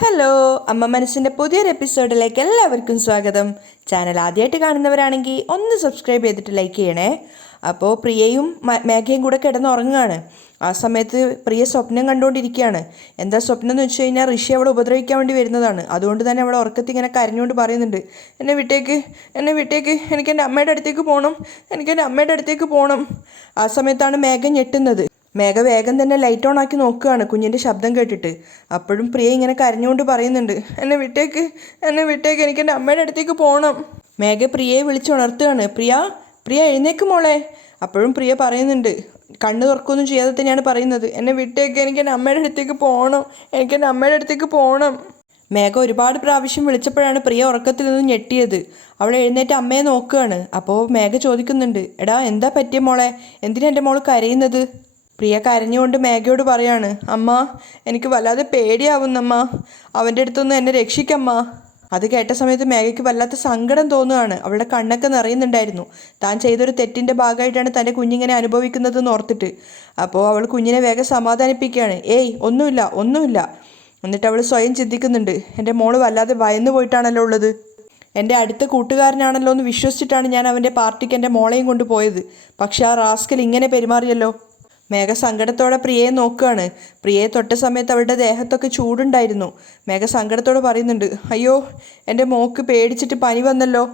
Hello, അമ്മ മനസ്സിൻ്റെ പുതിയൊരു എപ്പിസോഡിലേക്ക് എല്ലാവർക്കും സ്വാഗതം. ചാനൽ ആദ്യമായിട്ട് കാണുന്നവരാണെങ്കിൽ ഒന്ന് സബ്സ്ക്രൈബ് ചെയ്തിട്ട് ലൈക്ക് ചെയ്യണേ. അപ്പോൾ പ്രിയയും മേഘയും കൂടെ കിടന്നുറങ്ങുകയാണ്. ആ സമയത്ത് പ്രിയ സ്വപ്നം കണ്ടുകൊണ്ടിരിക്കുകയാണ്. എന്താ സ്വപ്നം എന്ന് വെച്ച് കഴിഞ്ഞാൽ ഋഷി അവളെ ഉപദ്രവിക്കാൻ വേണ്ടി വരുന്നതാണ്. അതുകൊണ്ട് തന്നെ അവളെ ഉറക്കത്തിൽ ഇങ്ങനെ കരഞ്ഞുകൊണ്ട് പറയുന്നുണ്ട്, എന്നെ വിട്ടേക്ക്, എന്നെ വിട്ടേക്ക്, എനിക്ക് എൻ്റെ അമ്മയുടെ അടുത്തേക്ക് പോകണം, എനിക്ക് എൻ്റെ അമ്മയുടെ അടുത്തേക്ക് പോകണം. ആ സമയത്താണ് മേഘ ഞെട്ടുന്നത്. മേഘ വേഗം തന്നെ ലൈറ്റ് ഓൺ ആക്കി നോക്കുകയാണ് കുഞ്ഞിൻ്റെ ശബ്ദം കേട്ടിട്ട്. അപ്പോഴും പ്രിയ ഇങ്ങനെ കരഞ്ഞുകൊണ്ട് പറയുന്നുണ്ട്, എന്നെ വിട്ടേക്ക്, എന്നെ വിട്ടേക്ക്, എനിക്ക് എൻ്റെ അമ്മയുടെ അടുത്തേക്ക് പോകണം. മേഘ പ്രിയയെ വിളിച്ചുണർത്തുകയാണ്. പ്രിയ, പ്രിയ എഴുന്നേക്ക് മോളെ. അപ്പോഴും പ്രിയ പറയുന്നുണ്ട്, കണ്ണ് തുറക്കൊന്നും ചെയ്യാതെ തന്നെയാണ് പറയുന്നത്, എന്നെ വിട്ടേക്ക്, എനിക്ക് എൻ്റെ അമ്മയുടെ അടുത്തേക്ക് പോകണം, എനിക്ക് എൻ്റെ അമ്മയുടെ അടുത്തേക്ക് പോകണം. മേഘ ഒരുപാട് പ്രാവശ്യം വിളിച്ചപ്പോഴാണ് പ്രിയ ഉറക്കത്തിൽ നിന്ന് ഞെട്ടിയത്. അവൾ എഴുന്നേറ്റ് അമ്മയെ നോക്കുകയാണ്. അപ്പോൾ മേഘ ചോദിക്കുന്നുണ്ട്, എടാ എന്താ പറ്റിയ മോളെ, എന്തിനാ എൻ്റെ മോൾ കരയുന്നത്? പ്രിയ കരഞ്ഞുകൊണ്ട് മേഘയോട് പറയാണ്, അമ്മ എനിക്ക് വല്ലാതെ പേടിയാവുന്നമ്മ, അവൻ്റെ അടുത്തൊന്ന് എന്നെ രക്ഷിക്കമ്മ. അത് കേട്ട സമയത്ത് മേഘയ്ക്ക് വല്ലാത്ത സങ്കടം തോന്നുകയാണ്. അവളുടെ കണ്ണൊക്കെ നിറയുന്നുണ്ടായിരുന്നു. താൻ ചെയ്തൊരു തെറ്റിൻ്റെ ഭാഗമായിട്ടാണ് തൻ്റെ കുഞ്ഞിങ്ങനെ അനുഭവിക്കുന്നതെന്ന് ഓർത്തിട്ട്. അപ്പോൾ അവൾ കുഞ്ഞിനെ വേഗം സമാധാനിപ്പിക്കുകയാണ്. ഏയ് ഒന്നുമില്ല, ഒന്നുമില്ല. എന്നിട്ട് അവൾ സ്വയം ചിന്തിക്കുന്നുണ്ട്, എൻ്റെ മോള് വല്ലാതെ ഭയന്നു പോയിട്ടാണല്ലോ ഉള്ളത്. എൻ്റെ അടുത്ത കൂട്ടുകാരനാണല്ലോ എന്ന് വിശ്വസിച്ചിട്ടാണ് ഞാൻ അവൻ്റെ പാർട്ടിക്ക് എൻ്റെ മോളെയും കൊണ്ട് പോയത്. പക്ഷെ ആ റാസ്കൽ ഇങ്ങനെ പെരുമാറിയല്ലോ. മേഘ സങ്കടത്തോടെ പ്രിയയെ നോക്കുകയാണ്. പ്രിയയെ തൊട്ട സമയത്ത് അവളുടെ ദേഹത്തൊക്കെ ചൂടുണ്ടായിരുന്നു. മേഘ സങ്കടത്തോടെ പറയുന്നുണ്ട്, അയ്യോ എൻ്റെ മോക്ക് പേടിച്ചിട്ട് പനി വന്നല്ലോ.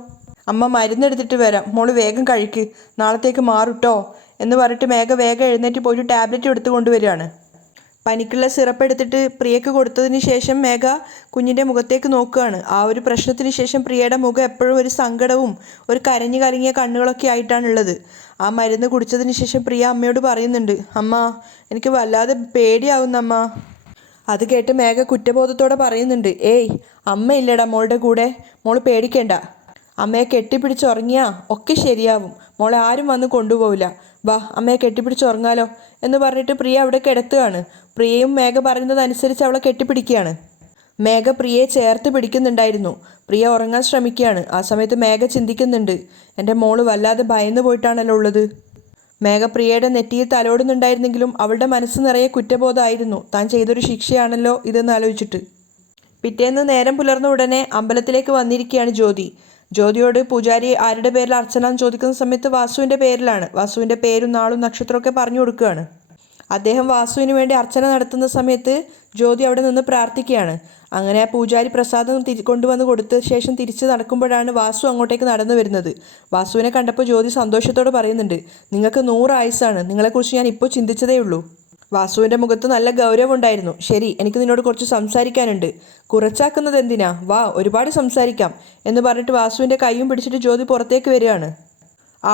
അമ്മ മരുന്നെടുത്തിട്ട് വരാം, മോള് വേഗം കഴിക്ക്, നാളത്തേക്ക് മാറുട്ടോ എന്ന് പറഞ്ഞിട്ട് മേഘ വേഗം എഴുന്നേറ്റ് പോയിട്ട് ടാബ്ലറ്റ് എടുത്തു കൊണ്ടുവരികയാണ്. പനിക്കുള്ള സിറപ്പ് എടുത്തിട്ട് പ്രിയക്ക് കൊടുത്തതിന് ശേഷം മേഘ കുഞ്ഞിൻ്റെ മുഖത്തേക്ക് നോക്കുകയാണ്. ആ ഒരു പ്രശ്നത്തിന് ശേഷം പ്രിയയുടെ മുഖം എപ്പോഴും ഒരു സങ്കടവും ഒരു കരഞ്ഞു കലങ്ങിയ കണ്ണുകളൊക്കെ ആയിട്ടാണുള്ളത്. ആ മരുന്ന് കുടിച്ചതിന് ശേഷം പ്രിയ അമ്മയോട് പറയുന്നുണ്ട്, അമ്മ എനിക്ക് വല്ലാതെ പേടിയാവുന്നമ്മ. അത് കേട്ട് മേഘ കുറ്റബോധത്തോടെ പറയുന്നുണ്ട്, ഏയ് അമ്മയില്ലടാ മോളുടെ കൂടെ, മോള് പേടിക്കേണ്ട. അമ്മയെ കെട്ടിപ്പിടിച്ചുറങ്ങിയാൽ ഒക്കെ ശരിയാവും, മോളെ ആരും വന്ന് കൊണ്ടുപോവില്ല, വാ അമ്മയെ കെട്ടിപ്പിടിച്ചുറങ്ങാലോ എന്ന് പറഞ്ഞിട്ട് പ്രിയ അവിടെ കിടത്തുകയാണ്. പ്രിയയും മേഘ പറയുന്നതനുസരിച്ച് അവളെ കെട്ടിപ്പിടിക്കുകയാണ്. മേഘ പ്രിയയെ ചേർത്ത് പിടിക്കുന്നുണ്ടായിരുന്നു. പ്രിയ ഉറങ്ങാൻ ശ്രമിക്കുകയാണ്. ആ സമയത്ത് മേഘ ചിന്തിക്കുന്നുണ്ട്, എൻ്റെ മോള് വല്ലാതെ ഭയന്നു പോയിട്ടാണല്ലോ ഉള്ളത്. മേഘ പ്രിയയുടെ നെറ്റിയിൽ തലോടുന്നുണ്ടായിരുന്നെങ്കിലും അവളുടെ മനസ്സ് നിറയെ കുറ്റബോധമായിരുന്നു. താൻ ചെയ്തൊരു ശിക്ഷയാണല്ലോ ഇതെന്ന് ആലോചിച്ചിട്ട്. പിറ്റേന്ന് നേരം പുലർന്ന ഉടനെ അമ്പലത്തിലേക്ക് വന്നിരിക്കുകയാണ് ജ്യോതി. ജ്യോതിയോട് പൂജാരി ആരുടെ പേരിൽ അർച്ചന എന്ന് ചോദിക്കുന്ന സമയത്ത് വാസുവിൻ്റെ പേരിലാണ്. വാസുവിൻ്റെ പേരും നാളും നക്ഷത്രമൊക്കെ പറഞ്ഞു കൊടുക്കുകയാണ്. അദ്ദേഹം വാസുവിന് വേണ്ടി അർച്ചന നടത്തുന്ന സമയത്ത് ജ്യോതി അവിടെ നിന്ന് പ്രാർത്ഥിക്കുകയാണ്. അങ്ങനെ ആ പൂജാരി പ്രസാദം കൊണ്ടുവന്ന് കൊടുത്ത ശേഷം തിരിച്ച് നടക്കുമ്പോഴാണ് വാസു അങ്ങോട്ടേക്ക് നടന്നു വരുന്നത്. വാസുവിനെ കണ്ടപ്പോൾ ജ്യോതി സന്തോഷത്തോടെ പറയുന്നുണ്ട്, നിങ്ങൾക്ക് 100 ആയുസ്സാണ്, നിങ്ങളെക്കുറിച്ച് ഞാൻ ഇപ്പോൾ ചിന്തിച്ചതേ ഉള്ളൂ. വാസുവിൻ്റെ മുഖത്ത് നല്ല ഗൗരവമുണ്ടായിരുന്നു. ശരി, എനിക്ക് നിന്നോട് കുറച്ച് സംസാരിക്കാനുണ്ട്. കുറച്ചാക്കുന്നത് എന്തിനാ, വാ ഒരുപാട് സംസാരിക്കാം എന്ന് പറഞ്ഞിട്ട് വാസുവിൻ്റെ കൈയും പിടിച്ചിട്ട് ജ്യോതി പുറത്തേക്ക് വരികയാണ്.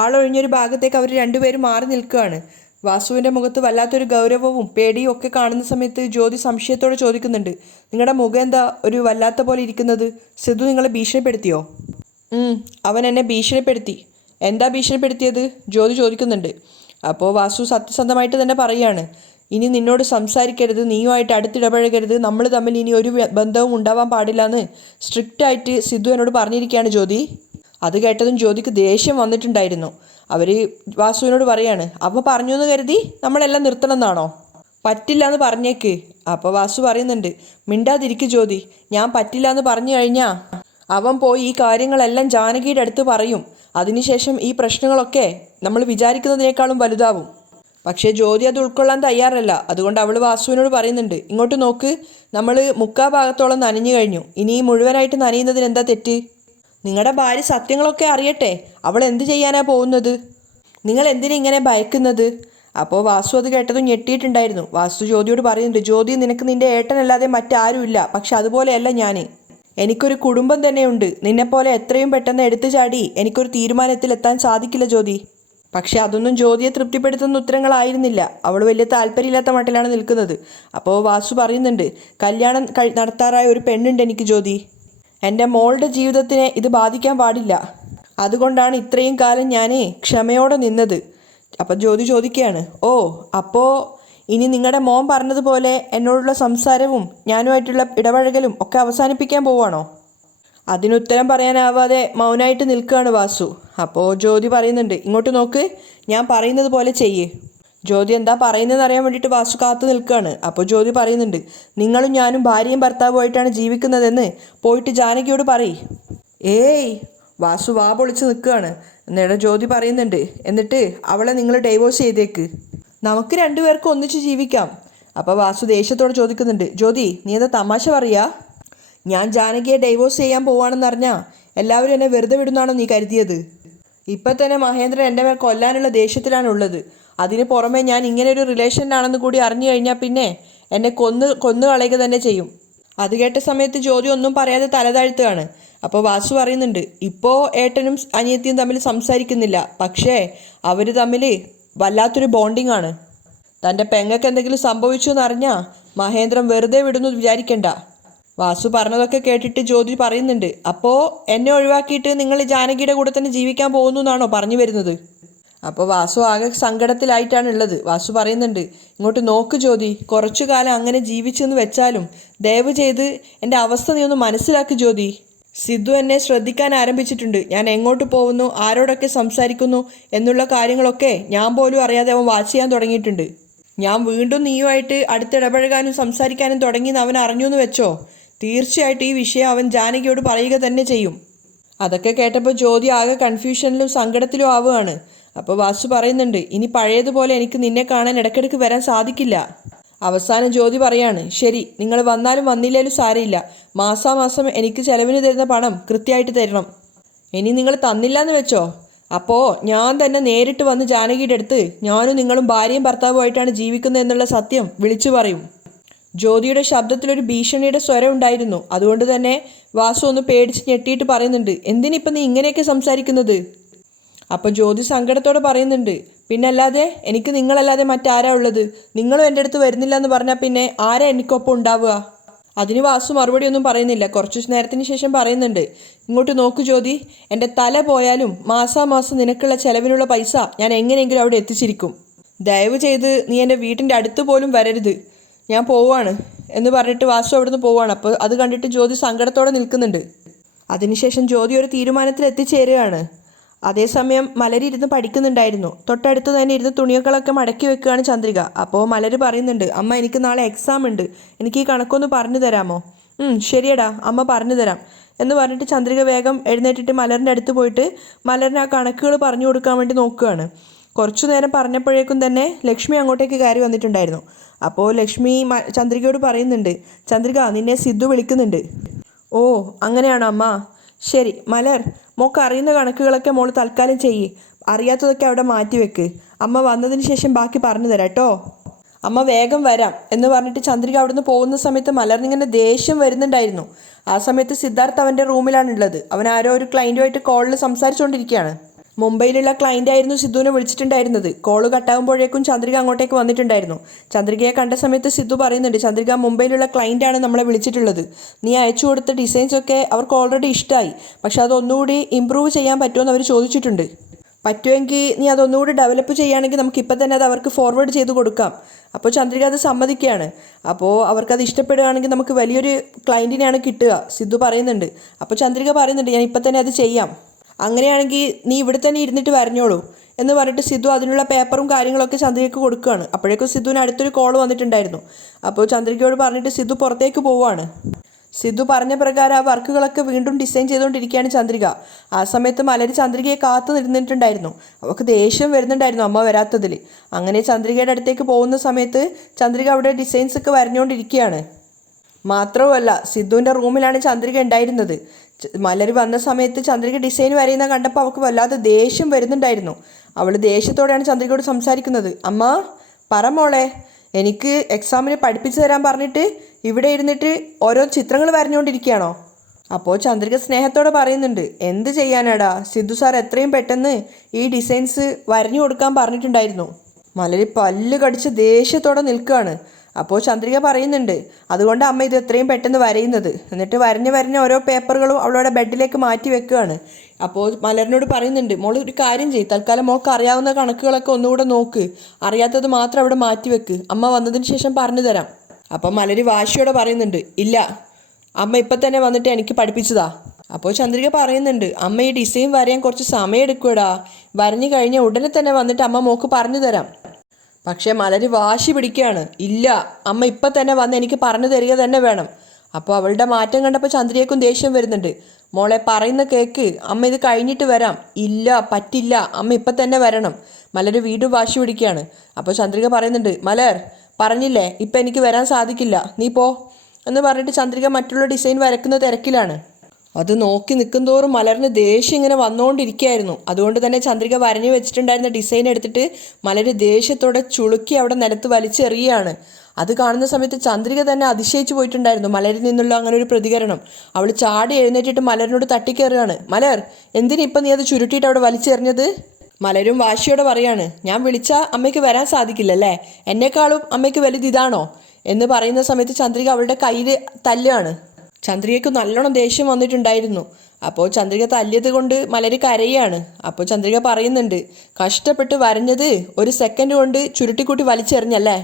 ആളൊഴിഞ്ഞൊരു ഭാഗത്തേക്ക് അവർ രണ്ടുപേരും മാറി നിൽക്കുകയാണ്. വാസുവിൻ്റെ മുഖത്ത് വല്ലാത്തൊരു ഗൗരവവും പേടിയും ഒക്കെ കാണുന്ന സമയത്ത് ജ്യോതി സംശയത്തോടെ ചോദിക്കുന്നുണ്ട്, നിങ്ങളുടെ മുഖം എന്താ ഒരു വല്ലാത്ത പോലെ ഇരിക്കുന്നത്? സിധു നിങ്ങളെ ഭീഷണിപ്പെടുത്തിയോ? അവൻ എന്നെ ഭീഷണിപ്പെടുത്തി. എന്താ ഭീഷണിപ്പെടുത്തിയത്? ജ്യോതി ചോദിക്കുന്നുണ്ട്. അപ്പോൾ വാസു സത്യസന്ധമായിട്ട് തന്നെ പറയുകയാണ്, ഇനി നിന്നോട് സംസാരിക്കരുത്, നീയുമായിട്ട് അടുത്തിടപഴകരുത്, നമ്മൾ തമ്മിൽ ഇനി ഒരു ബന്ധവും ഉണ്ടാവാൻ പാടില്ല എന്ന് സ്ട്രിക്റ്റായിട്ട് സിധു എന്നോട് പറഞ്ഞിരിക്കുകയാണ് ജ്യോതി. അത് കേട്ടതും ജ്യോതിക്ക് ദേഷ്യം വന്നിട്ടുണ്ടായിരുന്നു. അവർ വാസുവിനോട് പറയാണ്, അവ പറഞ്ഞു എന്ന് കരുതി നമ്മളെല്ലാം നിർത്തണം എന്നാണോ? പറ്റില്ല എന്ന് പറഞ്ഞേക്ക്. അപ്പോൾ വാസു പറയുന്നുണ്ട്, മിണ്ടാതിരിക്ക് ജ്യോതി, ഞാൻ പറ്റില്ല എന്ന് പറഞ്ഞു കഴിഞ്ഞാൽ അവൻ പോയി ഈ കാര്യങ്ങളെല്ലാം ജാനകിയുടെ അടുത്ത് പറയും. അതിനുശേഷം ഈ പ്രശ്നങ്ങളൊക്കെ നമ്മൾ വിചാരിക്കുന്നതിനേക്കാളും വലുതാവും. പക്ഷേ ജ്യോതി അത് ഉൾക്കൊള്ളാൻ തയ്യാറല്ല. അതുകൊണ്ട് അവൾ വാസുവിനോട് പറയുന്നുണ്ട്, ഇങ്ങോട്ട് നോക്ക്, നമ്മൾ 3/4 ഭാഗത്തോളം നനഞ്ഞു കഴിഞ്ഞു, ഇനി മുഴുവനായിട്ട് നനയുന്നതിന് എന്താ തെറ്റ്? നിങ്ങളുടെ ഭാര്യ സത്യങ്ങളൊക്കെ അറിയട്ടെ, അവൾ എന്ത് ചെയ്യാനാ പോകുന്നത്? നിങ്ങൾ എന്തിനാ ഇങ്ങനെ ഭയക്കുന്നത്? അപ്പോൾ വാസു അത് കേട്ടതും ഞെട്ടിയിട്ടുണ്ടായിരുന്നു. വാസു ജ്യോതിയോട് പറയുന്നുണ്ട്, ജ്യോതി നിനക്ക് നിൻ്റെ ഏട്ടനല്ലാതെ മറ്റാരുമില്ല, പക്ഷെ അതുപോലെയല്ല ഞാൻ. എനിക്കൊരു കുടുംബം തന്നെയുണ്ട്. നിന്നെപ്പോലെ എത്രയും പെട്ടെന്ന് എടുത്തു ചാടി എനിക്കൊരു തീരുമാനത്തിലെത്താൻ സാധിക്കില്ല ജ്യോതി. പക്ഷെ അതൊന്നും ജ്യോതിയെ തൃപ്തിപ്പെടുത്തുന്ന ഉത്തരങ്ങളായിരുന്നില്ല. അവൾ വലിയ താല്പര്യമില്ലാത്ത മട്ടിലാണ് നിൽക്കുന്നത്. അപ്പോൾ വാസു പറയുന്നുണ്ട്, കല്യാണം നടത്താറായ ഒരു പെണ്ണുണ്ട് എനിക്ക് ജ്യോതി. എൻ്റെ മോളുടെ ജീവിതത്തിനെ ഇത് ബാധിക്കാൻ പാടില്ല. അതുകൊണ്ടാണ് ഇത്രയും കാലം ഞാൻ ക്ഷമയോടെ നിന്നത്. അപ്പം ജ്യോതി ചോദിക്കുകയാണ്, ഓ അപ്പോൾ ഇനി നിങ്ങളുടെ മോൻ പറഞ്ഞതുപോലെ എന്നോടുള്ള സംസാരവും ഞാനുമായിട്ടുള്ള ഇടപഴകലും ഒക്കെ അവസാനിപ്പിക്കാൻ പോവുകയാണോ? അതിനുത്തരം പറയാനാവാതെ മൗനമായിട്ട് നിൽക്കുകയാണ് വാസു. അപ്പോൾ ജ്യോതി പറയുന്നുണ്ട്, ഇങ്ങോട്ട് നോക്ക്, ഞാൻ പറയുന്നത് പോലെ ചെയ്യ്. ജ്യോതി എന്താ പറയുന്നതെന്ന് അറിയാൻ വേണ്ടിയിട്ട് വാസു കാത്തു നിൽക്കുകയാണ്. അപ്പോൾ ജ്യോതി പറയുന്നുണ്ട്, നിങ്ങളും ഞാനും ഭാര്യയും ഭർത്താവുമായിട്ടാണ് ജീവിക്കുന്നതെന്ന് പോയിട്ട് ജാനകിയോട് പറയ്. ഏയ്, വാസു വാ പൊളിച്ച് നിൽക്കുകയാണ്. എന്നിട്ട് ജ്യോതി പറയുന്നുണ്ട്, എന്നിട്ട് അവളെ നിങ്ങൾ ഡൈവോഴ്സ് ചെയ്തേക്ക്, നമുക്ക് രണ്ടുപേർക്കും ഒന്നിച്ച് ജീവിക്കാം. അപ്പോൾ വാസു ദേഷ്യത്തോടെ ചോദിക്കുന്നുണ്ട്, ജ്യോതി നീ എന്താ തമാശ പറയാ? ഞാൻ ജാനകിയെ ഡൈവോഴ്സ് ചെയ്യാൻ പോവാണെന്നറിഞ്ഞാൽ എല്ലാവരും എന്നെ വെറുതെ വിടുന്നാണോ നീ കരുതിയത്? ഇപ്പം തന്നെ മഹേന്ദ്രൻ എൻ്റെ മേൽ കൊല്ലാനുള്ള ദേഷ്യത്തിലാണുള്ളത്. അതിന് പുറമെ ഞാൻ ഇങ്ങനെ ഒരു റിലേഷനിലാണെന്ന് കൂടി അറിഞ്ഞു കഴിഞ്ഞാൽ പിന്നെ എന്നെ കൊന്നു കളയുക തന്നെ ചെയ്യും. അത് കേട്ട സമയത്ത് ജ്യോതി ഒന്നും പറയാതെ തലതാഴ്ത്തുകയാണ്. അപ്പോൾ വാസു പറയുന്നുണ്ട്, ഇപ്പോൾ ഏട്ടനും അനിയത്തിയും തമ്മിൽ സംസാരിക്കുന്നില്ല, പക്ഷേ അവർ തമ്മിൽ വല്ലാത്തൊരു ബോണ്ടിങ് ആണ്. തൻ്റെ പെങ്ങൾക്ക് എന്തെങ്കിലും സംഭവിച്ചു എന്നറിഞ്ഞാൽ മഹേന്ദ്രൻ വെറുതെ വിടുന്നു വിചാരിക്കണ്ട. വാസു പറഞ്ഞതൊക്കെ കേട്ടിട്ട് ജ്യോതി പറയുന്നുണ്ട്, അപ്പോൾ എന്നെ ഒഴിവാക്കിയിട്ട് നിങ്ങൾ ജാനകിയുടെ കൂടെ തന്നെ ജീവിക്കാൻ പോകുന്നു എന്നാണോ പറഞ്ഞു വരുന്നത്? അപ്പോൾ വാസു ആകെ സങ്കടത്തിലായിട്ടാണ് ഉള്ളത്. വാസു പറയുന്നുണ്ട്, ഇങ്ങോട്ട് നോക്ക് ജ്യോതി, കുറച്ചു കാലം അങ്ങനെ ജീവിച്ചെന്ന് വെച്ചാലും ദയവ് ചെയ്ത് എൻ്റെ അവസ്ഥ നീ ഒന്ന് മനസ്സിലാക്ക് ജ്യോതി. സിദ്ധു എന്നെ ശ്രദ്ധിക്കാൻ ആരംഭിച്ചിട്ടുണ്ട്. ഞാൻ എങ്ങോട്ട് പോകുന്നു, ആരോടൊക്കെ സംസാരിക്കുന്നു എന്നുള്ള കാര്യങ്ങളൊക്കെ ഞാൻ പോലും അറിയാതെ അവൻ വാച്ച് ചെയ്യാൻ തുടങ്ങിയിട്ടുണ്ട്. ഞാൻ വീണ്ടും നീയുമായിട്ട് അടുത്തിടപഴകാനും സംസാരിക്കാനും തുടങ്ങിയെന്ന് അവൻ അറിഞ്ഞു എന്ന് വെച്ചോ, തീർച്ചയായിട്ടും ഈ വിഷയം അവൻ ജാനകിയോട് പറയുക തന്നെ ചെയ്യും. അതൊക്കെ കേട്ടപ്പോൾ ജ്യോതി ആകെ കൺഫ്യൂഷനിലും സങ്കടത്തിലും ആവുകയാണ്. അപ്പോൾ വാസു പറയുന്നുണ്ട്, ഇനി പഴയതുപോലെ എനിക്ക് നിന്നെ കാണാൻ ഇടയ്ക്കിടയ്ക്ക് വരാൻ സാധിക്കില്ല. അവസാനം ജ്യോതി പറയാണ്, ശരി, നിങ്ങൾ വന്നാലും വന്നില്ലേലും സാരമില്ല, മാസാമാസം എനിക്ക് ചെലവിന് തരുന്ന പണം കൃത്യമായിട്ട് തരണം. ഇനി നിങ്ങൾ തന്നില്ല എന്ന് വെച്ചോ, അപ്പോൾ ഞാൻ തന്നെ നേരിട്ട് വന്ന് ജാനകിയുടെ അടുത്ത് ഞാനും നിങ്ങളും ഭാര്യയും ഭർത്താവുമായിട്ടാണ് ജീവിക്കുന്നത് എന്നുള്ള സത്യം വിളിച്ചു പറയും. ജ്യോതിയുടെ ശബ്ദത്തിലൊരു ഭീഷണിയുടെ സ്വരം ഉണ്ടായിരുന്നു. അതുകൊണ്ട് തന്നെ വാസു ഒന്ന് പേടിച്ച് ഞെട്ടിയിട്ട് പറയുന്നുണ്ട്, എന്തിനിപ്പം നീ ഇങ്ങനെയൊക്കെ സംസാരിക്കുന്നത്? അപ്പോൾ ജ്യോതി സങ്കടത്തോടെ പറയുന്നുണ്ട്, പിന്നല്ലാതെ എനിക്ക് നിങ്ങളല്ലാതെ മറ്റാരാ ഉള്ളത്? നിങ്ങളും എൻ്റെ അടുത്ത് വരുന്നില്ല എന്ന് പറഞ്ഞാൽ പിന്നെ ആരാ എനിക്കൊപ്പം ഉണ്ടാവുക? അതിന് വാസു മറുപടി ഒന്നും പറയുന്നില്ല. കുറച്ചു നേരത്തിന് ശേഷം പറയുന്നുണ്ട്, ഇങ്ങോട്ട് നോക്കൂ ജ്യോതി, എൻ്റെ തല പോയാലും മാസാമാസം നിനക്കുള്ള ചെലവിനുള്ള പൈസ ഞാൻ എങ്ങനെയെങ്കിലും അവിടെ എത്തിച്ചിരിക്കും. ദയവ് ചെയ്ത് നീ എൻ്റെ വീട്ടിൻ്റെ അടുത്ത് പോലും വരരുത്, ഞാൻ പോവാണ് എന്ന് പറഞ്ഞിട്ട് വാസു അവിടുന്ന് പോവാണ്. അപ്പോൾ അത് കണ്ടിട്ട് ജ്യോതി സങ്കടത്തോടെ നിൽക്കുന്നുണ്ട്. അതിനുശേഷം ജ്യോതി ഒരു തീരുമാനത്തിൽ എത്തിച്ചേരുകയാണ്. അതേസമയം മലരി ഇരുന്ന് പഠിക്കുന്നുണ്ടായിരുന്നു. തൊട്ടടുത്ത് തന്നെ ഇരുന്ന് തുണികളൊക്കെ മടക്കി വെക്കുകയാണ് ചന്ദ്രിക. അപ്പോൾ മലര് പറയുന്നുണ്ട്, അമ്മ എനിക്ക് നാളെ എക്സാം ഉണ്ട്, എനിക്ക് ഈ കണക്കൊന്ന് പറഞ്ഞു തരാമോ? ശരിയടാ, അമ്മ പറഞ്ഞു തരാം എന്ന് പറഞ്ഞിട്ട് ചന്ദ്രിക വേഗം എഴുന്നേറ്റിട്ട് മലറിൻ്റെ അടുത്ത് പോയിട്ട് മലറിന് ആ കണക്കുകൾ പറഞ്ഞു കൊടുക്കാൻ വേണ്ടി നോക്കുകയാണ്. കുറച്ചു നേരം പറഞ്ഞപ്പോഴേക്കും തന്നെ ലക്ഷ്മി അങ്ങോട്ടേക്ക് കയറി വന്നിട്ടുണ്ടായിരുന്നു. അപ്പോൾ ലക്ഷ്മി ചന്ദ്രികയോട് പറയുന്നുണ്ട്, ചന്ദ്രിക, നിന്നെ സിദ്ധു വിളിക്കുന്നുണ്ട്. ഓ, അങ്ങനെയാണോ അമ്മ? ശരി മലർ, മോൾക്ക് അറിയുന്ന കണക്കുകളൊക്കെ മോൾ തൽക്കാലം ചെയ്യ്, അറിയാത്തതൊക്കെ അവിടെ മാറ്റിവെക്ക്. അമ്മ വന്നതിന് ശേഷം ബാക്കി പറഞ്ഞു തരാം കേട്ടോ. അമ്മ വേഗം വരാം എന്ന് പറഞ്ഞിട്ട് ചന്ദ്രിക അവിടുന്ന് പോകുന്ന സമയത്ത് മലർന്നിങ്ങനെ ദേഷ്യം വരുന്നുണ്ടായിരുന്നു. ആ സമയത്ത് സിദ്ധാർത്ഥ് അവൻ്റെ റൂമിലാണുള്ളത്. അവൻ ആരോ ഒരു ക്ലയൻറ്റുമായിട്ട് കോളിൽ സംസാരിച്ചുകൊണ്ടിരിക്കുകയാണ്. മുംബൈയിലുള്ള ക്ലയൻ്റ് ആയിരുന്നു സിദ്ധുവിനെ വിളിച്ചിട്ടുണ്ടായിരുന്നത്. കോള് കട്ടാകുമ്പോഴേക്കും ചന്ദ്രിക അങ്ങോട്ടേക്ക് വന്നിട്ടുണ്ടായിരുന്നു. ചന്ദ്രികയെ കണ്ട സമയത്ത് സിദ്ധു പറയുന്നുണ്ട്, ചന്ദ്രിക, മുംബൈയിലുള്ള ക്ലയൻ്റാണ് നമ്മളെ വിളിച്ചിട്ടുള്ളത്. നീ അയച്ചു കൊടുത്ത ഡിസൈൻസൊക്കെ അവർക്ക് ഓൾറെഡി ഇഷ്ടമായി, പക്ഷെ അതൊന്നുകൂടി ഇമ്പ്രൂവ് ചെയ്യാൻ പറ്റുമെന്ന് അവർ ചോദിച്ചിട്ടുണ്ട്. പറ്റുമെങ്കിൽ നീ അതൊന്നുകൂടി ഡെവലപ്പ് ചെയ്യുകയാണെങ്കിൽ നമുക്ക് ഇപ്പം തന്നെ അത് അവർക്ക് ഫോർവേഡ് ചെയ്ത് കൊടുക്കാം. അപ്പോൾ ചന്ദ്രിക അത് സമ്മതിക്കുകയാണ്. അപ്പോൾ അവർക്കത് ഇഷ്ടപ്പെടുകയാണെങ്കിൽ നമുക്ക് വലിയൊരു ക്ലയൻറ്റിനെയാണ് കിട്ടുക, സിദ്ധു പറയുന്നുണ്ട്. അപ്പോൾ ചന്ദ്രിക പറയുന്നുണ്ട്, ഞാൻ ഇപ്പം തന്നെ അത് ചെയ്യാം, അങ്ങനെയാണെങ്കിൽ നീ ഇവിടെ തന്നെ ഇരുന്നിട്ട് വരഞ്ഞോളൂ എന്ന് പറഞ്ഞിട്ട് സിദ്ധു അതിനുള്ള പേപ്പറും കാര്യങ്ങളൊക്കെ ചന്ദ്രികയ്ക്ക് കൊടുക്കുകയാണ്. അപ്പോഴേക്കും സിദ്ധുവിന് അടുത്തൊരു കോൾ വന്നിട്ടുണ്ടായിരുന്നു. അപ്പോൾ ചന്ദ്രികയോട് പറഞ്ഞിട്ട് സിദ്ധു പുറത്തേക്ക് പോവുകയാണ്. സിദ്ധു പറഞ്ഞ പ്രകാരം ആ വർക്കുകളൊക്കെ വീണ്ടും ഡിസൈൻ ചെയ്തുകൊണ്ടിരിക്കുകയാണ് ചന്ദ്രിക. ആ സമയത്ത് മലര് ചന്ദ്രികയെ കാത്തു നിന്നിട്ടുണ്ടായിരുന്നു. അവൾക്ക് ദേഷ്യം വരുന്നുണ്ടായിരുന്നു അമ്മ വരാത്തതിൽ. അങ്ങനെ ചന്ദ്രികയുടെ അടുത്തേക്ക് പോകുന്ന സമയത്ത് ചന്ദ്രിക അവിടെ ഡിസൈൻസ് ഒക്കെ വരഞ്ഞുകൊണ്ടിരിക്കുകയാണ്. മാത്രവുമല്ല, സിദ്ധുവിൻ്റെ റൂമിലാണ് ചന്ദ്രിക ഉണ്ടായിരുന്നത്. മലര് വന്ന സമയത്ത് ചന്ദ്രിക ഡിസൈൻ വരയുന്ന കണ്ടപ്പോൾ അവൾക്ക് വല്ലാതെ ദേഷ്യം വരുന്നുണ്ടായിരുന്നു. അവൾ ദേഷ്യത്തോടെയാണ് ചന്ദ്രികയോട് സംസാരിക്കുന്നത്. അമ്മ പറ മോളെ, എനിക്ക് എക്സാമിന് പഠിപ്പിച്ചു തരാൻ പറഞ്ഞിട്ട് ഇവിടെ ഇരുന്നിട്ട് ഓരോ ചിത്രങ്ങൾ വരഞ്ഞുകൊണ്ടിരിക്കുകയാണോ? അപ്പോൾ ചന്ദ്രിക സ്നേഹത്തോടെ പറയുന്നുണ്ട്, എന്ത് ചെയ്യാനാടാ, സിദ്ധു സാർ എത്രയും പെട്ടെന്ന് ഈ ഡിസൈൻസ് വരഞ്ഞു കൊടുക്കാൻ പറഞ്ഞിട്ടുണ്ടായിരുന്നു. മലര് പല്ല് കടിച്ച് ദേഷ്യത്തോടെ നിൽക്കുകയാണ്. അപ്പോൾ ചന്ദ്രിക പറയുന്നുണ്ട്, അതുകൊണ്ട് അമ്മ ഇത് എത്രയും പെട്ടെന്ന് വരയുന്നത്. എന്നിട്ട് വരഞ്ഞ് ഓരോ പേപ്പറുകളും അവളുടെ ബെഡിലേക്ക് മാറ്റി വെക്കുകയാണ്. അപ്പോൾ മലരിനോട് പറയുന്നുണ്ട്, മോൾ ഒരു കാര്യം ചെയ്യും, തൽക്കാലം മോൾക്ക് അറിയാവുന്ന കണക്കുകളൊക്കെ ഒന്നുകൂടെ നോക്ക്, അറിയാത്തത് മാത്രം അവിടെ മാറ്റി വെക്ക്, അമ്മ വന്നതിന് ശേഷം പറഞ്ഞു തരാം. അപ്പം മലര് വാശിയോടെ പറയുന്നുണ്ട്, ഇല്ല, അമ്മ ഇപ്പം തന്നെ വന്നിട്ട് എനിക്ക് പഠിപ്പിച്ചതാ. അപ്പോൾ ചന്ദ്രിക പറയുന്നുണ്ട്, അമ്മ ഈ ഡിസൈൻ വരയാൻ കുറച്ച് സമയം എടുക്കൂടാ, വരഞ്ഞു കഴിഞ്ഞാൽ ഉടനെ തന്നെ വന്നിട്ട് അമ്മ മോൾക്ക് പറഞ്ഞു തരാം. പക്ഷേ മലര് വാശി പിടിക്കുകയാണ്. ഇല്ല, അമ്മ ഇപ്പം തന്നെ വന്ന് എനിക്ക് പറഞ്ഞു തരിക തന്നെ വേണം. അപ്പോൾ അവളുടെ മാറ്റം കണ്ടപ്പോൾ ചന്ദ്രികയ്ക്കും ദേഷ്യം വരുന്നുണ്ട്. മോളെ പറയുന്ന കേക്ക്, അമ്മ ഇത് കഴിഞ്ഞിട്ട് വരാം. ഇല്ല, പറ്റില്ല, അമ്മ ഇപ്പം തന്നെ വരണം. മലര് വീണ്ടും വാശി പിടിക്കുകയാണ്. അപ്പോൾ ചന്ദ്രിക പറയുന്നുണ്ട്, മലർ പറഞ്ഞില്ലേ ഇപ്പം എനിക്ക് വരാൻ സാധിക്കില്ല, നീ പോ എന്ന് പറഞ്ഞിട്ട് ചന്ദ്രിക മറ്റുള്ള ഡിസൈൻ വരക്കുന്ന തിരക്കിലാണ്. അത് നോക്കി നിൽക്കുന്തോറും മലറിന് ദേഷ്യം ഇങ്ങനെ വന്നുകൊണ്ടിരിക്കുകയായിരുന്നു. അതുകൊണ്ട് തന്നെ ചന്ദ്രിക വരഞ്ഞു വെച്ചിട്ടുണ്ടായിരുന്ന ഡിസൈൻ എടുത്തിട്ട് മലര് ദേഷ്യത്തോടെ ചുളുക്കി അവിടെ നിലത്ത് വലിച്ചെറിയുകയാണ്. അത് കാണുന്ന സമയത്ത് ചന്ദ്രിക തന്നെ അതിശയിച്ചു പോയിട്ടുണ്ടായിരുന്നു മലരിൽ നിന്നുള്ള അങ്ങനെ ഒരു പ്രതികരണം. അവൾ ചാടി എഴുന്നേറ്റിട്ട് മലരിനോട് തട്ടിക്കയറുകയാണ്. മലർ, എന്തിനിപ്പം നീ അത് ചുരുട്ടിയിട്ട് അവിടെ വലിച്ചെറിഞ്ഞത്? മലരും വാശിയോടെ പറയാണ്, ഞാൻ വിളിച്ചാൽ അമ്മയ്ക്ക് വരാൻ സാധിക്കില്ലല്ലേ, എന്നെക്കാളും അമ്മയ്ക്ക് വലുത് ഇതാണോ എന്ന് പറയുന്ന സമയത്ത് ചന്ദ്രിക അവളുടെ കയ്യിൽ തല്ലുകയാണ്. ചന്ദ്രികയ്ക്ക് നല്ലോണം ദേഷ്യം വന്നിട്ടുണ്ടായിരുന്നു. അപ്പോൾ ചന്ദ്രിക തല്ലിയത് കൊണ്ട് മലര് കരയാണ്. അപ്പോൾ ചന്ദ്രിക പറയുന്നുണ്ട്, കഷ്ടപ്പെട്ട് വരഞ്ഞത് ഒരു സെക്കൻഡ് കൊണ്ട് ചുരുട്ടിക്കൂട്ടി വലിച്ചെറിഞ്ഞല്ലേ.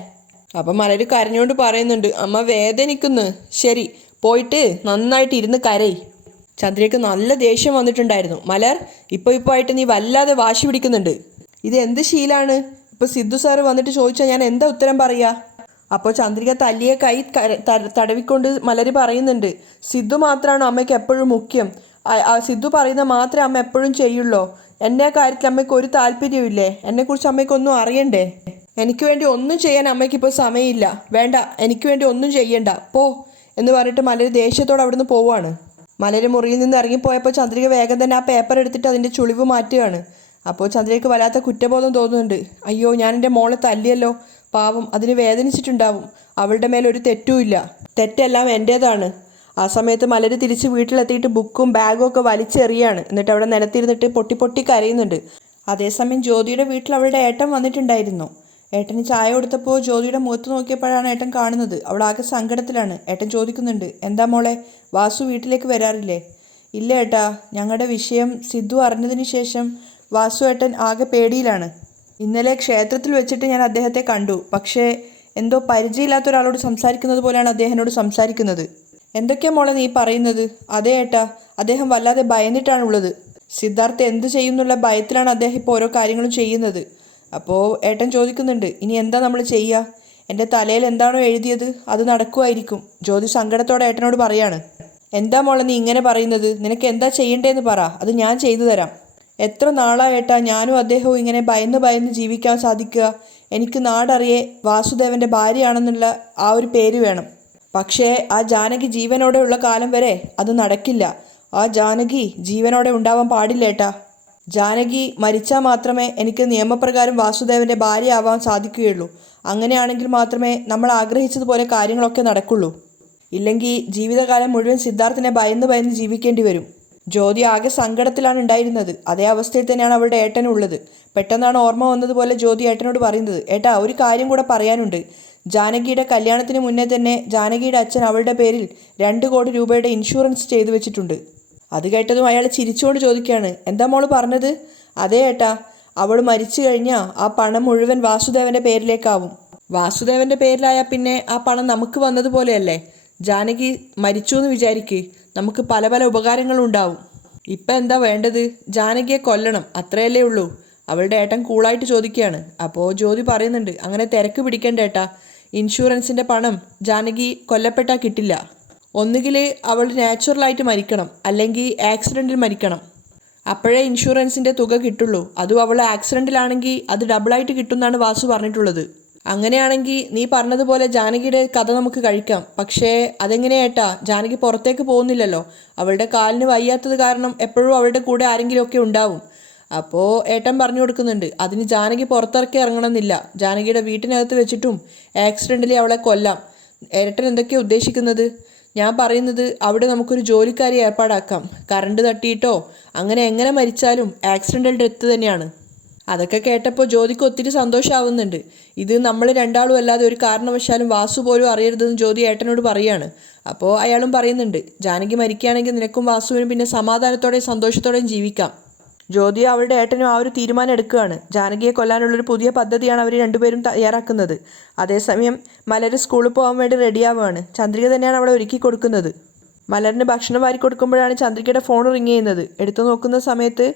അപ്പം മലര് കരഞ്ഞുകൊണ്ട് പറയുന്നുണ്ട്, അമ്മ വേദനിക്കുന്നു. ശരി, പോയിട്ട് നന്നായിട്ട് ഇരുന്ന് കരയി. ചന്ദ്രികയ്ക്ക് നല്ല ദേഷ്യം വന്നിട്ടുണ്ടായിരുന്നു. മലർ, ഇപ്പോൾ ആയിട്ട് നീ വല്ലാതെ വാശി പിടിക്കുന്നുണ്ട്. ഇത് എന്ത് ശീലാണ്? ഇപ്പോൾ സിദ്ധു സാറ് വന്നിട്ട് ചോദിച്ചാൽ ഞാൻ എന്താ ഉത്തരം പറയുക? അപ്പോൾ ചന്ദ്രിക തല്ലിയ കൈ തടവിക്കൊണ്ട് മലര് പറയുന്നുണ്ട്, സിദ്ധു മാത്രമാണോ അമ്മയ്ക്ക് എപ്പോഴും മുഖ്യം? സിദ്ധു പറയുന്ന മാത്രമേ അമ്മ എപ്പോഴും ചെയ്യുള്ളൂ. എന്നെ കാര്യത്തിൽ അമ്മയ്ക്ക് ഒരു താല്പര്യമില്ലേ? എന്നെക്കുറിച്ച് അമ്മയ്ക്കൊന്നും അറിയണ്ടേ? എനിക്ക് വേണ്ടി ഒന്നും ചെയ്യാൻ അമ്മയ്ക്കിപ്പോൾ സമയമില്ല. വേണ്ട, എനിക്ക് വേണ്ടി ഒന്നും ചെയ്യണ്ട, പോ എന്ന് പറഞ്ഞിട്ട് മലര് ദേഷ്യത്തോടെ അവിടുന്ന് പോവുകയാണ്. മലര് മുറിയിൽ നിന്ന് ഇറങ്ങിപ്പോയപ്പോൾ ചന്ദ്രിക വേഗം തന്നെ ആ പേപ്പർ എടുത്തിട്ട് അതിൻ്റെ ചുളിവ് മാറ്റുകയാണ്. അപ്പോൾ ചന്ദ്രികയ്ക്ക് വല്ലാത്ത കുറ്റബോധം തോന്നുന്നുണ്ട്. അയ്യോ, ഞാൻ എൻ്റെ മോളെ തല്ലിയല്ലോ, പാവം, അതിന് വേദനിച്ചിട്ടുണ്ടാവും. അവളുടെ മേലൊരു തെറ്റുമില്ല, തെറ്റെല്ലാം എൻ്റേതാണ്. ആ സമയത്ത് മലര് തിരിച്ച് വീട്ടിലെത്തിയിട്ട് ബുക്കും ബാഗും ഒക്കെ വലിച്ചെറിയാണ്. എന്നിട്ട് അവിടെ നിലത്തിരുന്നിട്ട് പൊട്ടി പൊട്ടി കരയുന്നുണ്ട്. അതേസമയം ജ്യോതിയുടെ വീട്ടിൽ അവളുടെ ഏട്ടൻ വന്നിട്ടുണ്ടായിരുന്നു. ഏട്ടന് ചായ കൊടുത്തപ്പോൾ ജ്യോതിയുടെ മുഖത്ത് നോക്കിയപ്പോഴാണ് ഏട്ടൻ കാണുന്നത്. അവൾ ആകെ സങ്കടത്തിലാണ്. ഏട്ടൻ ചോദിക്കുന്നുണ്ട്, എന്താ മോളെ, വാസു വീട്ടിലേക്ക് വരാറില്ലേ? ഇല്ല ഏട്ടാ, ഞങ്ങളുടെ വിഷയം സിദ്ധു അറിഞ്ഞതിന് ശേഷം വാസു ഏട്ടൻ ആകെ പേടിയിലാണ്. ഇന്നലെ ക്ഷേത്രത്തിൽ വെച്ചിട്ട് ഞാൻ അദ്ദേഹത്തെ കണ്ടു. പക്ഷേ എന്തോ പരിചയമില്ലാത്ത ഒരാളോട് സംസാരിക്കുന്നത് പോലെയാണ് അദ്ദേഹനോട് സംസാരിക്കുന്നത്. എന്തൊക്കെയാ മോളെ നീ പറയുന്നത്? അതേ ഏട്ടാ, അദ്ദേഹം വല്ലാതെ ഭയന്നിട്ടാണുള്ളത്. സിദ്ധാർത്ഥ് എന്ത് ചെയ്യുന്നുള്ള ഭയത്തിലാണ് അദ്ദേഹം ഇപ്പോൾ ഓരോ കാര്യങ്ങളും ചെയ്യുന്നത്. അപ്പോൾ ഏട്ടൻ ചോദിക്കുന്നുണ്ട്, ഇനി എന്താ നമ്മൾ ചെയ്യുക? എൻ്റെ തലയിൽ എന്താണോ എഴുതിയത് അത് നടക്കുമായിരിക്കും. ജ്യോതി സങ്കടത്തോടെ ഏട്ടനോട് പറയാണ്. എന്താ മോളെ നീ ഇങ്ങനെ പറയുന്നത്? നിനക്ക് എന്താ ചെയ്യേണ്ടതെന്ന് പറ, അത് ഞാൻ ചെയ്തു തരാം. എത്ര നാളായേട്ടാ ഞാനും അദ്ദേഹവും ഇങ്ങനെ ഭയന്ന് ജീവിക്കാൻ സാധിക്കുക? എനിക്ക് നാടറിയെ വാസുദേവൻ്റെ ഭാര്യയാണെന്നുള്ള ആ ഒരു പേര് വേണം. പക്ഷേ ആ ജാനകി ജീവനോടെ ഉള്ള കാലം വരെ അത് നടക്കില്ല. ആ ജാനകി ജീവനോടെ ഉണ്ടാവാൻ പാടില്ലേട്ടാ. ജാനകി മരിച്ചാൽ മാത്രമേ എനിക്ക് നിയമപ്രകാരം വാസുദേവൻ്റെ ഭാര്യ ആവാൻ സാധിക്കുകയുള്ളൂ. അങ്ങനെയാണെങ്കിൽ മാത്രമേ നമ്മൾ ആഗ്രഹിച്ചതുപോലെ കാര്യങ്ങളൊക്കെ നടക്കുള്ളൂ. ഇല്ലെങ്കിൽ ജീവിതകാലം മുഴുവൻ സിദ്ധാർത്ഥിനെ ഭയന്ന് ജീവിക്കേണ്ടി വരും. ജ്യോതി ആകെ സങ്കടത്തിലാണ് ഉണ്ടായിരുന്നത്. അതേ അവസ്ഥയിൽ തന്നെയാണ് അവളുടെ ഏട്ടനുള്ളത്. പെട്ടെന്നാണ് ഓർമ്മ വന്നതുപോലെ ജ്യോതി ഏട്ടനോട് പറയുന്നത്, ഏട്ടാ, ഒരു കാര്യം കൂടെ പറയാനുണ്ട്. ജാനകിയുടെ കല്യാണത്തിന് മുന്നേ തന്നെ ജാനകിയുടെ അച്ഛൻ അവളുടെ പേരിൽ 2 കോടി രൂപയുടെ ഇൻഷുറൻസ് ചെയ്തു വെച്ചിട്ടുണ്ട്. അത് കേട്ടതും അയാൾ ചിരിച്ചുകൊണ്ട് ചോദിക്കുകയാണ്, എന്താ മോള് പറഞ്ഞത്? അതേ ഏട്ടാ, അവൾ മരിച്ചു കഴിഞ്ഞാൽ ആ പണം മുഴുവൻ വാസുദേവൻ്റെ പേരിലേക്കാവും. വാസുദേവൻ്റെ പേരിലായാൽ പിന്നെ ആ പണം നമുക്ക് വന്നതുപോലെയല്ലേ? ജാനകി മരിച്ചു എന്ന് വിചാരിക്ക്, നമുക്ക് പല പല ഉപകാരങ്ങളും ഉണ്ടാവും. ഇപ്പം എന്താ വേണ്ടത്? ജാനകിയെ കൊല്ലണം, അത്രയല്ലേ ഉള്ളൂ. അവളുടെ ഏട്ടൻ കൂളായിട്ട് ചോദിക്കുകയാണ്. അപ്പോൾ ജ്യോതി പറയുന്നുണ്ട്, അങ്ങനെ തിരക്ക് പിടിക്കേണ്ട ഏട്ടാ, ഇൻഷുറൻസിൻ്റെ പണം ജാനകി കൊല്ലപ്പെട്ടാൽ കിട്ടില്ല. ഒന്നുകിൽ അവൾ നാച്ചുറലായിട്ട് മരിക്കണം, അല്ലെങ്കിൽ ആക്സിഡൻറ്റിൽ മരിക്കണം. അപ്പോഴേ ഇൻഷുറൻസിൻ്റെ തുക കിട്ടുള്ളൂ. അതും അവൾ ആക്സിഡൻറ്റിലാണെങ്കിൽ അത് ഡബിളായിട്ട് കിട്ടുമെന്നാണ് വാസു പറഞ്ഞിട്ടുള്ളത്. അങ്ങനെയാണെങ്കിൽ നീ പറഞ്ഞതുപോലെ ജാനകിയുടെ കഥ നമുക്ക് കഴിക്കാം. പക്ഷേ അതെങ്ങനെയേട്ടാ? ജാനകി പുറത്തേക്ക് പോകുന്നില്ലല്ലോ. അവളുടെ കാലിന് വയ്യാത്തത് കാരണം എപ്പോഴും അവളുടെ കൂടെ ആരെങ്കിലുമൊക്കെ ഉണ്ടാവും. അപ്പോൾ ഏട്ടൻ പറഞ്ഞു കൊടുക്കുന്നുണ്ട്, അതിന് ജാനകി പുറത്തിറക്കി ഇറങ്ങണമെന്നില്ല. ജാനകിയുടെ വീട്ടിനകത്ത് വെച്ചിട്ടും ആക്സിഡൻ്റലി അവളെ കൊല്ലാം. ഏട്ടൻ എന്തൊക്കെയാണ് ഉദ്ദേശിക്കുന്നത്? ഞാൻ പറയുന്നത്, അവിടെ നമുക്കൊരു ജോലിക്കാരി ഏർപ്പാടാക്കാം. കറണ്ട് തട്ടിയിട്ടോ അങ്ങനെ എങ്ങനെ മരിച്ചാലും ആക്സിഡൻ്റൽ ഡെത്ത് തന്നെയാണ്. അതൊക്കെ കേട്ടപ്പോൾ ജ്യോതിക്ക് ഒത്തിരി സന്തോഷമാവുന്നുണ്ട്. ഇത് നമ്മൾ രണ്ടാളും അല്ലാതെ ഒരു കാരണവശാലും വാസു പോലും അറിയരുതെന്ന് ജ്യോതി ഏട്ടനോട് പറയാണ്. അപ്പോൾ അയാളും പറയുന്നുണ്ട്, ജാനകി മരിക്കുകയാണെങ്കിൽ നിനക്കും വാസുവിനും പിന്നെ സമാധാനത്തോടെയും സന്തോഷത്തോടെയും ജീവിക്കാം. ജ്യോതി അവളുടെ ഏട്ടനും ആ ഒരു തീരുമാനം എടുക്കുകയാണ്. ജാനകിയെ കൊല്ലാനുള്ളൊരു പുതിയ പദ്ധതിയാണ് അവർ രണ്ടുപേരും തയ്യാറാക്കുന്നത്. അതേസമയം മലര് സ്കൂളിൽ പോകാൻ വേണ്ടി റെഡിയാവുകയാണ്. ചന്ദ്രിക തന്നെയാണ് അവളെ ഒരുക്കി കൊടുക്കുന്നത്. മലറിന് ഭക്ഷണം വാരി കൊടുക്കുമ്പോഴാണ് ചന്ദ്രികയുടെ ഫോൺ റിങ് ചെയ്യുന്നത്. എടുത്തു നോക്കുന്ന സമയത്ത്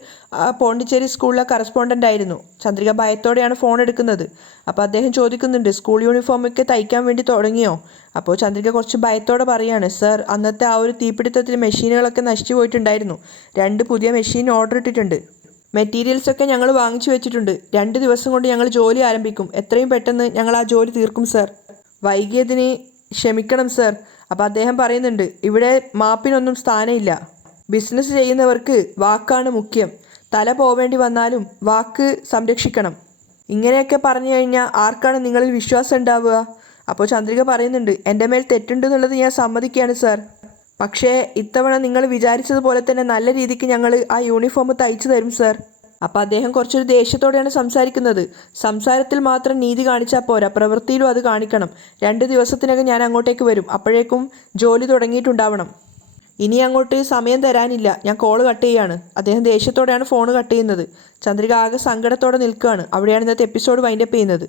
പോണ്ടിച്ചേരി സ്കൂളിലെ കറസ്പോണ്ടൻ്റ് ആയിരുന്നു. ചന്ദ്രിക ഭയത്തോടെയാണ് ഫോൺ എടുക്കുന്നത്. അപ്പോൾ അദ്ദേഹം ചോദിക്കുന്നുണ്ട്, സ്കൂൾ യൂണിഫോമൊക്കെ തയ്ക്കാൻ വേണ്ടി തുടങ്ങിയോ? അപ്പോൾ ചന്ദ്രിക കുറച്ച് ഭയത്തോടെ പറയാണ്, സർ, അന്നത്തെ ആ ഒരു തീപിടുത്തത്തിൽ മെഷീനുകളൊക്കെ നശിച്ചു പോയിട്ടുണ്ടായിരുന്നു. 2 പുതിയ മെഷീൻ ഓർഡർ ഇട്ടിട്ടുണ്ട്. മെറ്റീരിയൽസൊക്കെ ഞങ്ങൾ വാങ്ങിച്ചു വെച്ചിട്ടുണ്ട്. 2 ദിവസം കൊണ്ട് ഞങ്ങൾ ജോലി ആരംഭിക്കും. എത്രയും പെട്ടെന്ന് ഞങ്ങൾ ആ ജോലി തീർക്കും സർ. വൈകിയതിന് ക്ഷമിക്കണം സർ. അപ്പോൾ അദ്ദേഹം പറയുന്നുണ്ട്, ഇവിടെ മാപ്പിനൊന്നും സ്ഥാനമില്ല. ബിസിനസ് ചെയ്യുന്നവർക്ക് വാക്കാണ് മുഖ്യം. തല പോവേണ്ടി വന്നാലും വാക്ക് സംരക്ഷിക്കണം. ഇങ്ങനെയൊക്കെ പറഞ്ഞു കഴിഞ്ഞാൽ ആർക്കാണ് നിങ്ങളിൽ വിശ്വാസം ഉണ്ടാവുക? അപ്പോൾ ചന്ദ്രിക പറയുന്നുണ്ട്, എൻ്റെ മേൽ തെറ്റുണ്ടെന്നുള്ളത് ഞാൻ സമ്മതിക്കുകയാണ് സർ. പക്ഷേ ഇത്തവണ നിങ്ങൾ വിചാരിച്ചതുപോലെ തന്നെ നല്ല രീതിക്ക് ഞങ്ങൾ ആ യൂണിഫോം തയ്ച്ചു തരും സർ. അപ്പോൾ അദ്ദേഹം കുറച്ചൊരു ദേഷ്യത്തോടെയാണ് സംസാരിക്കുന്നത്. സംസാരത്തിൽ മാത്രം നീതി കാണിച്ചാൽ പോരാ, പ്രവൃത്തിയിലും അത് കാണിക്കണം. 2 ദിവസത്തിനകം ഞാൻ അങ്ങോട്ടേക്ക് വരും. അപ്പോഴേക്കും ജോലി തുടങ്ങിയിട്ടുണ്ടാവണം. ഇനി അങ്ങോട്ട് സമയം തരാനില്ല. ഞാൻ കോള് കട്ട് ചെയ്യാണ്. അദ്ദേഹം ദേഷ്യത്തോടെയാണ് ഫോൺ കട്ട് ചെയ്യുന്നത്. ചന്ദ്രിക ആകെ സങ്കടത്തോടെ നിൽക്കുകയാണ്. അവിടെയാണ് ഇന്നത്തെ എപ്പിസോഡ് വൈൻഡപ്പ് ചെയ്യുന്നത്.